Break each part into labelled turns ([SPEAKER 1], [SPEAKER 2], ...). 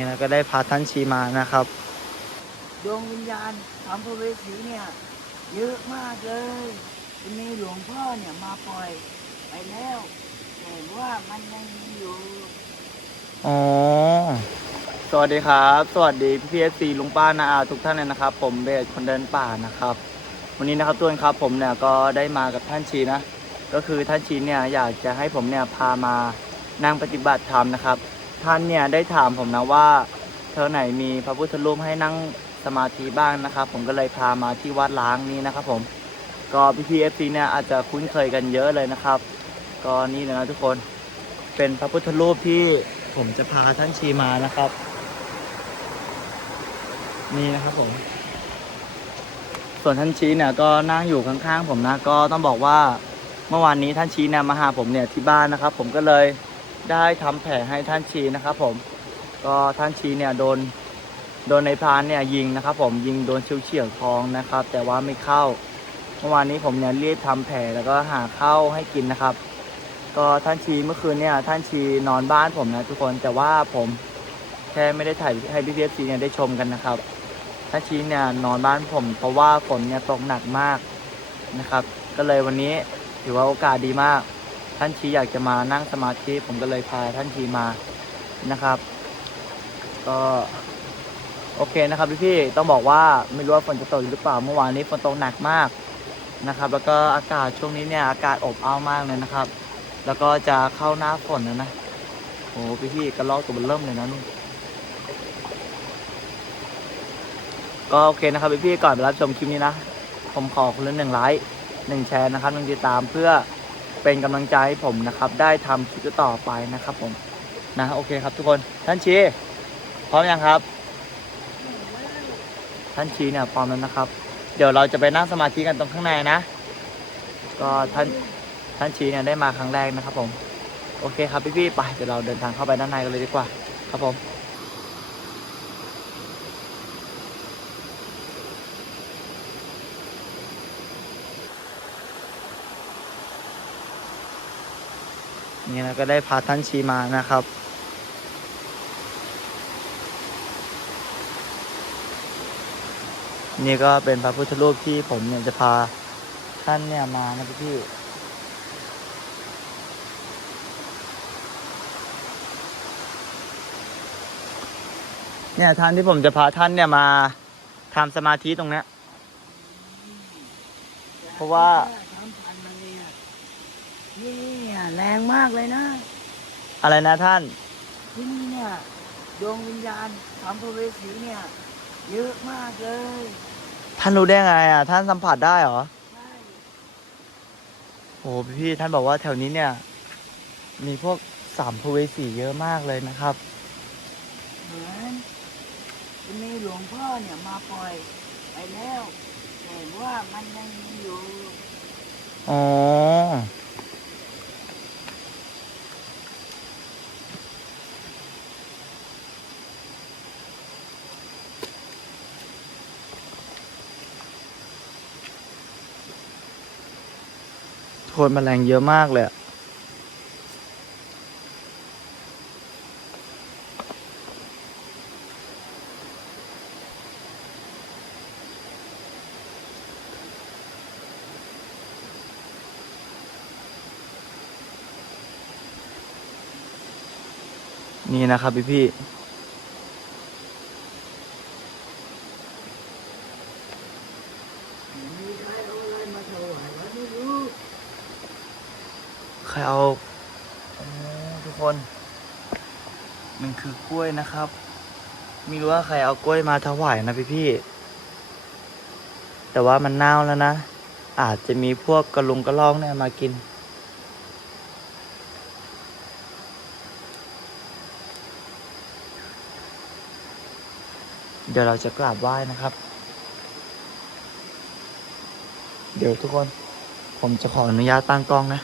[SPEAKER 1] นี่นะก็ได้พาท่านชีมานะครับ
[SPEAKER 2] ดวงวิญญาณสามภเวสีเนี่ยเยอะมากเลยจะมีหลวงพ่อเนี่ยมาปล่อยไปแล้วแต่ว่ามันยังมีอยู่
[SPEAKER 1] อ๋อ สวัสดีครับ สวัสดีพี่เอสซีลุงป้านาอาทุกท่านเลยนะครับ ผมเบสคนเดินป่านะครับ วันนี้นะครับทุกคนครับผมเนี่ยก็ได้มากับท่านชีนะ ก็คือท่านชีเนี่ยอยากจะให้ผมเนี่ยพามานั่งปฏิบัติธรรมนะครับ ท่านเนี่ยได้ถามผมนะว่าเธอไหนมีพระพุทธรูปให้นั่งสมาธิบ้างนะครับ ผมก็เลยพามาที่วัดล้างนี้นะครับ ผมก็พี่พีเอฟซีเนี่ยอาจจะคุ้นเคยกันเยอะเลยนะครับ ก็นี่นะทุกคนเป็นพระพุทธรูปที่ผมจะพาท่านชีมานะครับ นี่นะครับผม ส่วนท่านชีเนี่ยก็นั่งอยู่ข้างๆผมนะก็ต้องบอกว่าเมื่อวานนี้ท่านชีเนี่ยมาหาผมเนี่ยที่บ้านนะครับ ผมก็เลย ได้ทำแผลให้ท่านชีนะครับผมก็ท่านชีเนี่ยโดนโดนในพานเนี่ยยิงนะครับ ผมยิงโดนเฉียวเฉียวท้องนะครับ แต่ว่าไม่เข้าเมื่อวานนี้ผมเนี่ยรีบทำแผลแล้วก็หาข้าวให้กินนะครับ ก็ท่านชีเมื่อคืนเนี่ยท่านชีนอนบ้านผมนะทุกคนแต่ว่าผมแค่ไม่ได้ถ่ายให้พี่พีเอฟซีเนี่ยได้ชมกันนะครับท่านชีเนี่ยนอนบ้านผม เพราะว่าฝนเนี่ยตกหนักมากนะครับ ก็เลยวันนี้ถือว่าโอกาสดีมาก ท่านชีอยากจะมานั่งสมาธิผมก็เลยพาท่านชีมานะครับ ก็โอเคนะครับพี่ๆต้องบอกว่าไม่รู้ว่าฝนจะตกหรือเปล่าเมื่อวานนี้ฝนตกหนักมากนะครับ แล้วก็อากาศช่วงนี้เนี่ยอากาศอบอ้าวมากเลยนะครับ แล้วก็จะเข้าหน้าฝนแล้วนะโอ้พี่พี่ๆกระลอกตัวมันเริ่มเลยนะนู่นก็โอเคนะครับพี่ๆก่อนไปรับชมคลิปนี้นะ ผมขอคนละหนึ่งไลค์หนึ่งแชร์นะครับหนึ่งติดตามเพื่อ เป็นกำลังใจให้ผมนะครับ ได้ทำคลิปต่อไปนะครับผมนะโอเคครับทุกคนท่านชีพร้อมยังครับ ท่านชีเนี่ยพร้อมแล้วนะครับ เดี๋ยวเราจะไปนั่งสมาธิกันตรงข้างในนะ ก็ท่านท่านชีเนี่ยได้มาครั้งแรกนะครับผมโอเคครับพี่ๆไปเดี๋ยวเราเดินทางเข้าไปด้านในกันเลยดีกว่า ครับผม นี่นะก็ได้พาท่านชีมานะครับนี่ก็เป็นพระพุทธรูปที่ผมเนี่ยจะพาท่านเนี่ยมานะพี่เนี่ยท่านที่ผมจะพาท่านเนี่ยมาทำสมาธิตรงเนี้ยเพราะว่า
[SPEAKER 2] ทำพันมันเนี่ยนี่เนี่ยแรงมากเลยนะ
[SPEAKER 1] อะไรนะท่าน
[SPEAKER 2] ที่นี่เนี่ยดวงวิญญาณสามภเวสีเนี่ยเยอะมากเลย
[SPEAKER 1] ท่านรู้ได้ไงอะ ท่านสัมผัสได้เหรอ
[SPEAKER 2] ใช่
[SPEAKER 1] โอ้พี่พี่ๆท่านบอกว่าแถวนี้เนี่ย มีพวกสามภเวสีเยอะมากเลยนะครับ
[SPEAKER 2] เหมือนจะมีหลวงพ่อเนี่ยมาปล่อยไปแล้วแต่ว่ามันยังมีอยู่
[SPEAKER 1] อ๋อ โทนแมลงเยอะมากเลยนี่นะครับพี่พี่
[SPEAKER 2] มีใครเอาอะไรมาถวายไว้ไม่รู้
[SPEAKER 1] ใครเอาโอ้ทุกคน มันคือกล้ วยนะครับม่รู้ว่าใครเอากล้วยมาถวายนะพี่พี่ แต่ว่ามันเน่าแล้วนะ อาจจะมีพวกกระลุงกระลองเนี่ยมากิน เดี๋ยวเราจะกราบไหว้นะครับ เดี๋ยวทุกคน ผมจะขออนุญาตตั้งกล้องนะ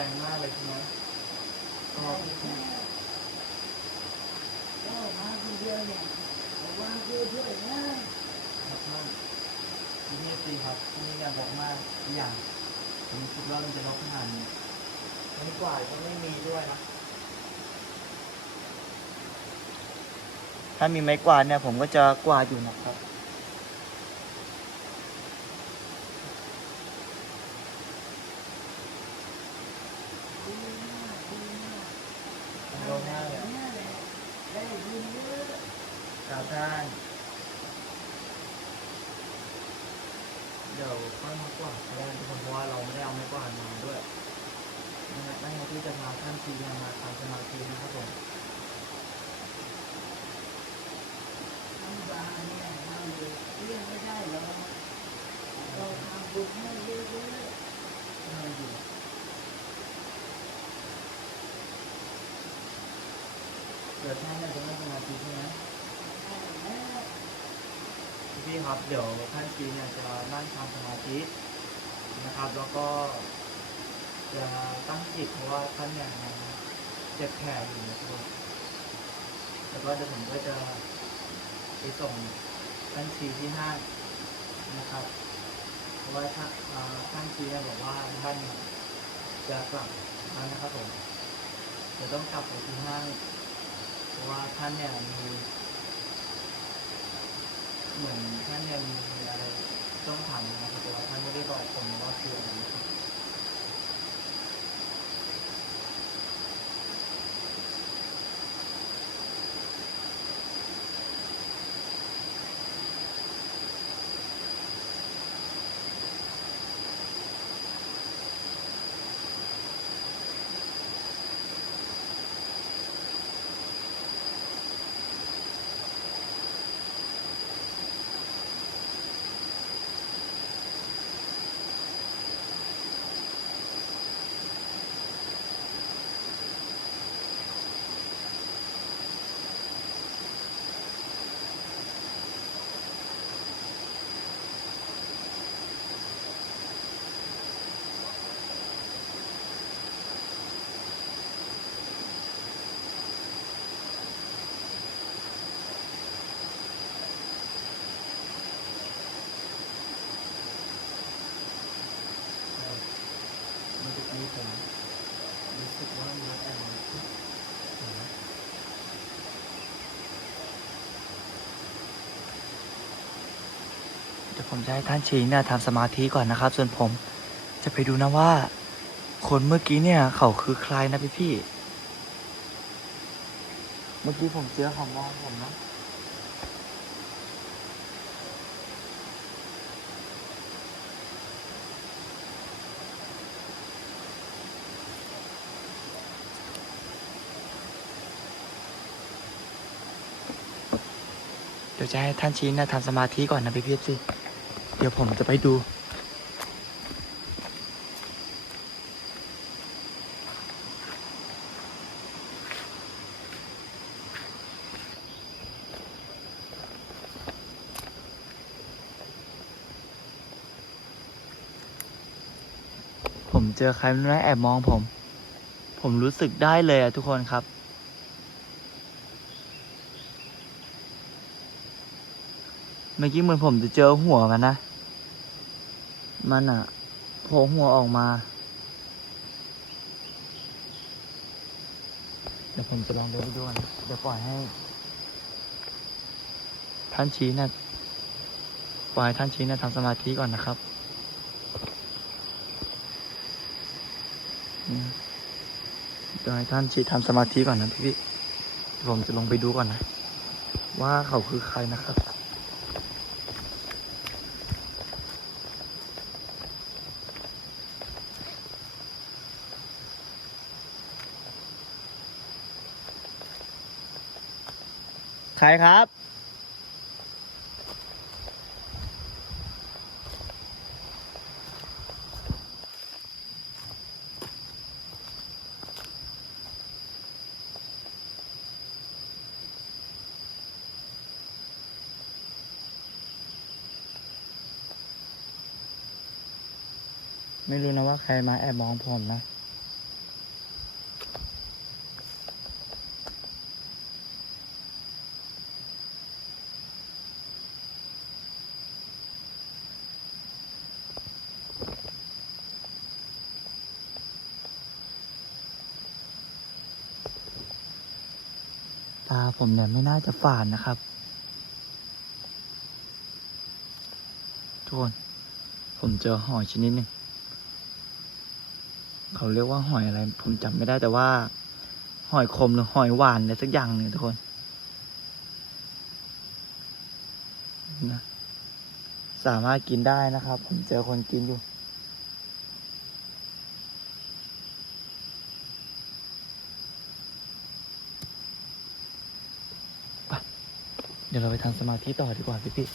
[SPEAKER 1] รงมากเลยใช่ไหมก็
[SPEAKER 2] ก็มาคนเดียวเนี่ยบอกว่าช่วยด้วยนะ
[SPEAKER 1] ครับท่านที่นี่สิครับที่นี่เนี่ยบอกมากทุกอย่างผมคิดว่ามันจะลบขนาดนี้ไม่กว่าดก็ไม่มีด้วยนะถ้ามีไม้กวาดเนี่ยผมก็จะกวาดอยู่นะครับ
[SPEAKER 2] ดีมากดีมาก
[SPEAKER 1] โลมากเลย
[SPEAKER 2] เนี่ยแหละได้ยินเยอะ
[SPEAKER 1] ครับท่านเดี๋ยวค่อยมากวาดก็ได้ทุกคนเพราะว่าเราไม่ได้เอาไม้กวาดมาด้วยนะฮะนั่นที่จะพาท่านทีเนี่ยมาทำสมาธินะครับผม
[SPEAKER 2] ทำบาเนี่ยทำอยู่เลี่ยงไม่ได้หรอกเราทำบุญให้เยอะๆ
[SPEAKER 1] นั่นอยู่ เดี๋ยวท่านนี่ยจะนั่งสมาธิใช่ไหมพี่ครับเดี๋ยวท่านทีเนี่ยจะนั่งทำสมาธินะครับ แล้วก็จะตั้งจิตเพราะว่าท่านเนี่ยเจ็บแผลอยู่นะครับแล้วก็เดี๋ยวผมก็จะไปส่งท่านทีที่ห้างนะครับ เพราะว่าท่านท่านชีเนี่ยบอกว่าท่านจะกลับนะครับผมจะต้องกลับไปที่ห้าง ราะว่าท่านเนี่ยมีเหมือนท่านเนี่ยมีอะไรต้องทำนะครับแต่ว่าท่านไม่ได้บอกผมว่าคืออะไรนะครับ เมื่อกี้ผมรู้สึกว่ามีรถแอร์มาเห็นไหมเดี๋ยวผมจะให้ท่านชีเนี่ยทำสมาธิก่อนนะครับ ส่วนผมจะไปดูนะว่า คนเมื่อกี้เนี่ยเขาคือใครนะพี่พี่ๆเมื่อกี้ผมเจอเขามองผมนะ เดี๋ยวจะให้ท่านชี้นะทำสมาธิก่อนนะพี่พี่สิ เดี๋ยวผมจะไปดู ผมเจอใครไม่รู้นะแอบมองผม ผมรู้สึกได้เลยอะทุกคนครับเมื่อกี้เหมือนผมจะเจอหัวมันนะ มันอะโผล่หัวออกมา เดี๋ยวผมจะลองเดินไปดูก่อนะเดี๋ยวปล่อยให้ ท่านชี้นะปล่อยให้ท่านชี้นะทำสมาธิก่อนนะครับเดี๋ยวให้ท่านชี้ทำสมาธิก่อนนะพี่พี่ผมจะลงไปดูก่อนนะ ว่าเขาคือใครนะครับ ใครครับไม่รู้นะว่าใครมาแอบมองผมนะ ผมเนี่ยไม่น่าจะฝาดนะครับ ทุกคน ผมเจอหอยชนิดหนึ่งเขาเรียกว่าหอยอะไร ผมจำไม่ได้แต่ว่า หอยคมหรือหอยหวานอะไรสักอย่างเนี่ยทุกคนนะสามารถกินได้นะครับ ผมเจอคนกินอยู่ ยวเราไปทำสมาธิต่อดีกว่าพี่พี่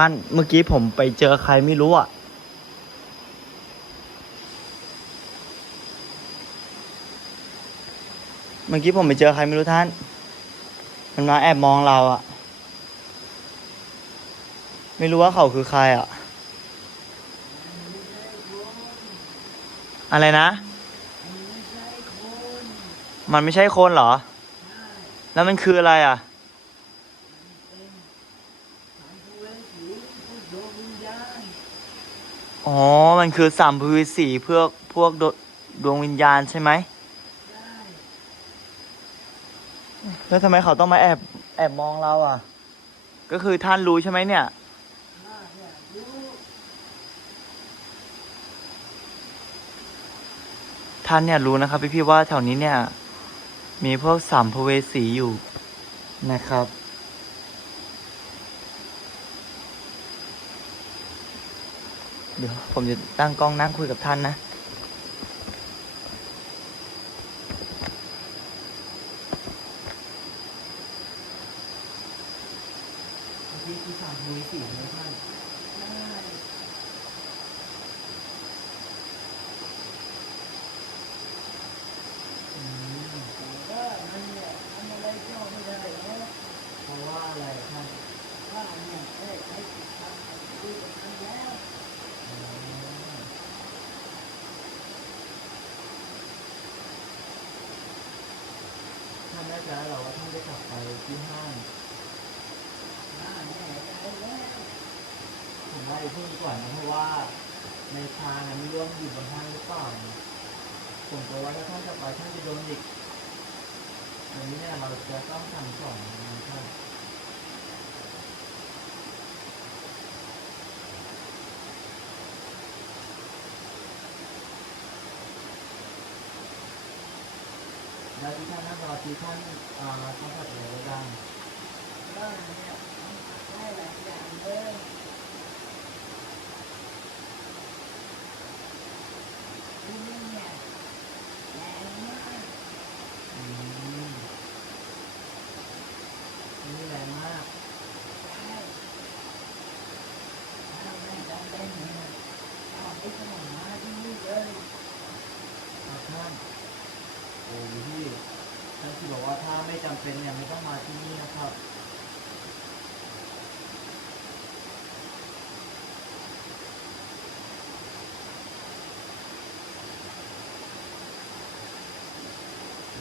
[SPEAKER 1] ท่านเมื่อกี้ผมไปเจอใครไม่รู้อะ มื่อกี้ผมไปเจอใครไม่รู้ท่าน มันมาแอบมองเราอะไม่รู้ว่าเขาคือใครอะอะไรนะ
[SPEAKER 2] มันไม่ใช่คน
[SPEAKER 1] มันไม่ใช่คนเหรอ แล้วมันคืออะไรอะอ๋อ มันคือสามภเวสีเพื่อพวกดดวงวิญญาณใช่ไหม
[SPEAKER 2] ใช่
[SPEAKER 1] แล้วทำไมเขาต้องมาแอบแอบมองเราอะ ก็คือท่านรู้ใช่ไหมเนี่ย ท่านเนี่ยรู้นะครับ พี่ๆว่าแถวนี้เนี่ย มีพวกสามภเวสีอยู่นะครับ เดี๋ยวผมจะตั้งกล้องนั่งคุยกับท่านนะ พี่คือสามภเวสีไหมท่าน
[SPEAKER 2] ใช่แต่ว่ามันเนี่ยทำอะไรเจ้าไม่ได้หรอก
[SPEAKER 1] เพราะว่าอะไรท่าน
[SPEAKER 2] ข้าเนี่ยได้ใช้จิตทำให้ดูกับมันแล้ว
[SPEAKER 1] ท่า นแน่ใจเหรอว่าท่านจะกลับไปที่ห้าง
[SPEAKER 2] ข้าเนี่ยได้แล้ว
[SPEAKER 1] ผมว่าอย่าเพิ่งดีกว่อนะเพราะว่าในพางนั้นมีร่วมอยู่บนห้างหรือเปล่าผมกลัวว่าถ้าท่านกลับไปท่านจะโดนอีกอันนี้เนี่ยเราจะต้องทำสองนะท่าน แล้วที่ท่านนั่งรอที่ท่านเอ่อท่านทำอะไรได้บ้าง
[SPEAKER 2] ข้าเนี่ยทำได้หลายอย่างเลยทีนี้เนี่ยแรงมาก
[SPEAKER 1] อืมนี่แรงมาก
[SPEAKER 2] ใช่ถ้าไม่จำเป็นเนี่ยเอาไปสมองมาที่นี่เลย
[SPEAKER 1] ครับท่านโอ้พี่ท่านที่บอกว่าถ้าไม่จำเป็นเนี่ยไม่ต้องมาที่นี่นะครับ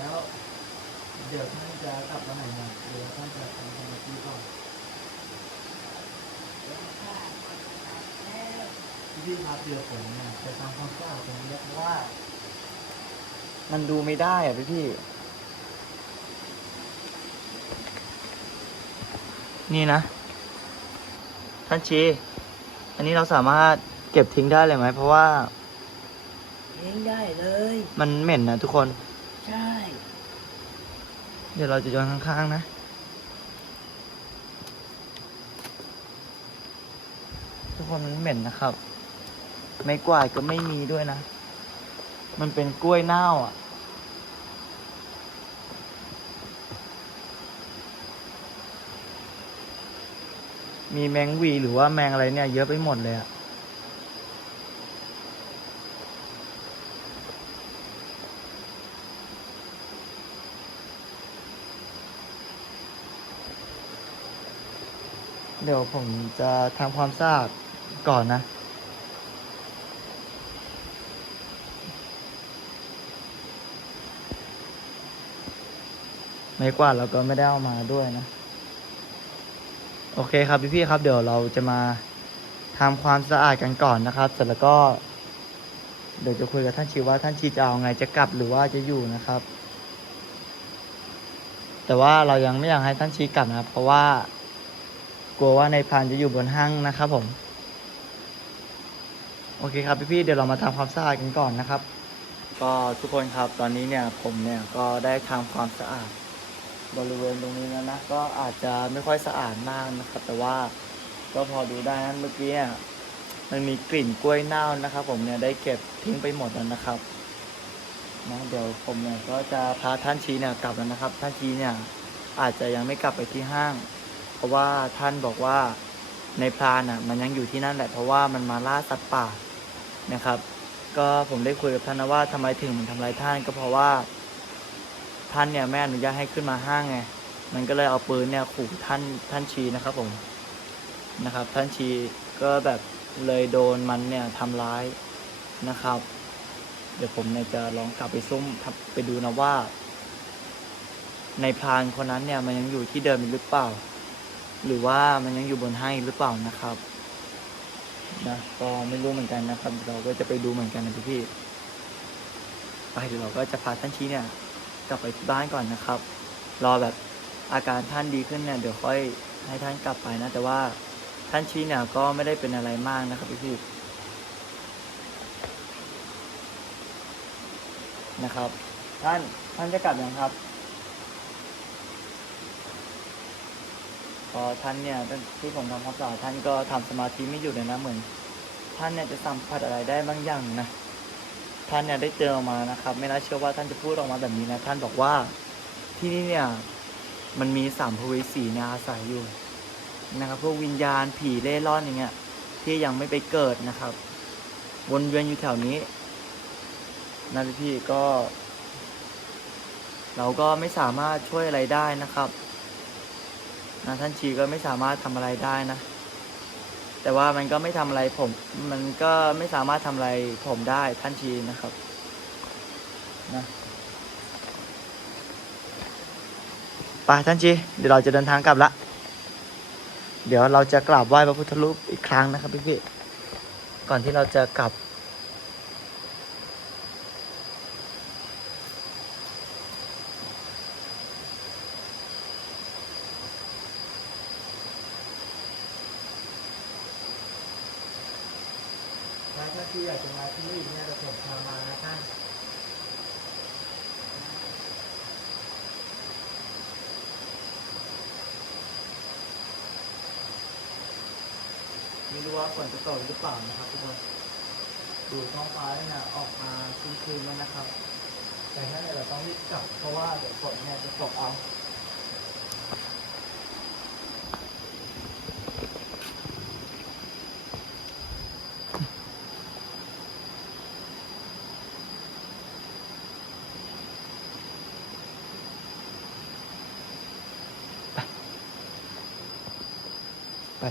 [SPEAKER 1] แล้ว เดี๋ยวท่านจะกลับวันไหนมาเดี๋ยวท่านจะทำสมาธิก่อน
[SPEAKER 2] เดี๋ยวข้าก็จะกลับแล้ว
[SPEAKER 1] พี่ครับเดี๋ยวผมเนี่ยจะทำความสะอาดตรงนี้เพราะว่า มันดูไม่ได้อะพี่พี่นี่นะ ท่านชี อันนี้เราสามารถเก็บทิ้งได้เลยไหม เพราะว่า
[SPEAKER 2] เลี้ยงได้เลย
[SPEAKER 1] มันเหม็นนะทุกคน
[SPEAKER 2] ใช่
[SPEAKER 1] เดี๋ยวเราจะโยนข้างๆนะ ทุกคนมันเหม็นนะครับ ไม่กวาดก็ไม่มีด้วยนะ มันเป็นกล้วยเน่าอะมีแมงวีหรือว่าแมงอะไรเนี่ยเยอะไปหมดเลยอะ เดี๋ยวผมจะทำความสะอาดก่อนนะ ไม่กวาดเราก็ไม่ได้เอามาด้วยนะ โอเคครับพี่ๆครับ เดี๋ยวเราจะมาทำความสะอาดกันก่อนนะครับ เสร็จแล้วก็เดี๋ยวจะคุยกับท่านชีว่าท่านชีจะเอาไงจะกลับหรือว่าจะอยู่นะครับ แต่ว่าเรายังไม่อยากให้ท่านชีกลับนะครับ เพราะว่า กลัวว่าในพานจะอยู่บนห้างนะครับผม โอเคครับพี่ๆเดี๋ยวเรามาทำความสะอาดกันก่อนนะครับ ก็ทุกคนครับตอนนี้เนี่ยผมเนี่ยก็ได้ทำความสะอาด บริเวณตรงนี้แล้วนะ ก็อาจจะไม่ค่อยสะอาดมากนะครับ แต่ว่าก็พอดูได้นะเมื่อกี้เนี่ยมันมีกลิ่นกล้วยเน่านะครับ ผมเนี่ยได้เก็บทิ้งไปหมดแล้วนะครับนะเดี๋ยวผมเนี่ยก็จะพาท่านชีเนี่ยกลับแล้วนะครับ ท่านชีเนี่ยอาจจะยังไม่กลับไปที่ห้าง เพราะว่าท่านบอกว่าในพรานอะ มันยังอยู่ที่นั่นแหละเพราะว่ามันมาล่าสัตว์ป่านะครับ ก็ผมได้คุยกับท่านนะว่าทำไมถึงมันทำร้ายท่านก็เพราะว่า ท่านเนี่ยไม่อนุญาตให้ขึ้นมาห้างไงมันก็เลยเอาปืนเนี่ยขู่ท่านท่านชีนะครับผมนะครับ ท่านชีก็แบบเลยโดนมันเนี่ยทำร้ายนะครับ เดี๋ยวผมเนี่ยจะลองกลับไปซุ่มไปดูนะว่า ในพรานคนนั้นเนี่ยมันยังอยู่ที่เดิมหรือเปล่า หรือว่ามันยังอยู่บนให้หรือเปล่านะครับนะก็ไม่รู้เหมือนกันนะครับ เราก็จะไปดูเหมือนกันนะพี่ๆไปเดี๋ยวเราก็จะพาท่านชี้เนี่ยกลับไปที่บ้านก่อนนะครับ รอแบบอาการท่านดีขึ้นเนี่ยเดี๋ยวค่อยให้ท่านกลับไปนะ แต่ว่าท่านชี้เนี่ยก็ไม่ได้เป็นอะไรมากนะครับพี่พี่นะครับ ท่านท่านจะกลับยังครับ พอท่านเนี่ยที่ผมทำความสะอาดท่านก็ทำสมาธิไม่อยู่เลยนะเหมือน ท่านเนี่ยจะสัมผัสอะไรได้บางอย่างนะท่านเนี่ยได้เจอมานะครับ ไม่น่าเชื่อว่าท่านจะพูดออกมาแบบนี้นะท่านบอกว่าที่นี่เนี่ยมันมีสามภเวสีเนี่ยอาศัยอยู่นะครับพวกวิญญาณผีเล่ร่อนอย่างเงี้ยที่ยังไม่ไปเกิดนะครับ วนเวียนอยู่แถวนี้นะพี่ก็ เราก็ไม่สามารถช่วยอะไรได้นะครับ นะท่านชีก็ไม่สามารถทำอะไรได้นะ แต่ว่ามันก็ไม่ทำอะไรผม มันก็ไม่สามารถทำอะไรผมได้ท่านชีนะครับนะไปท่านชีเดี๋ยวเราจะเดินทางกลับละ เดี๋ยวเราจะกราบไหว้พระพุทธรูปอีกครั้งนะครับพี่พี่ๆก่อนที่เราจะกลับ ถ้าที่อยากจะมาที่นี่เนี่ยเราผมพามานะท่าน ไม่รู้ว่าฝนจะตกหรือเปล่านะครับทุกคนดูท้องฟ้าเนี่ยออกมาคืนๆแล้วนะครับ แต่ถ้าเนี่ยเราต้องรีบกลับเพราะว่าเดี๋ยวฝนเนี่ยจะตกเอา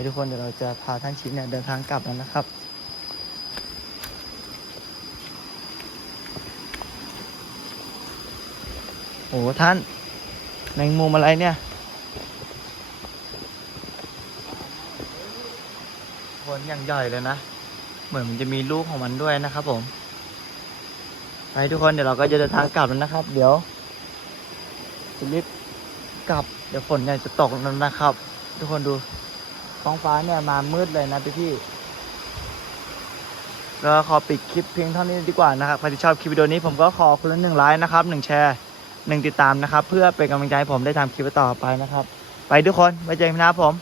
[SPEAKER 1] ทุกคนเดี๋ยวเราจะพาท่านชิดเนี่ยเดินทางกลับแล้วนะครับโอ้ท่านแมงมุมอะไรเนี่ยคนอย่างใหญ่เลยนะ เหมือนมันจะมีลูกของมันด้วยนะครับผมไปทุกคนเดี๋ยวเราก็จะเดินทางกลับแล้วนะครับ เดี๋ยวจะรีบกลับ เดี๋ยวฝนเนี่ยจะตกแล้วนะครับ ทุกคนดู ท้องฟ้าเนี่ยมามืดเลยนะพี่พี่ก็ขอปิดคลิปเพียงเท่านี้ดีกว่านะครับใครที่ชอบคลิปวิดีโอนี้ผมก็ขอคนละหนึ่งไลค์นะครับหนึ่งแชร์หนึ่งติดตามนะครับ เพื่อเป็นกำลังใจให้ผมได้ทำคลิปต่อไปนะครับ ไปทุกคนไว้เจอกันนะครับผม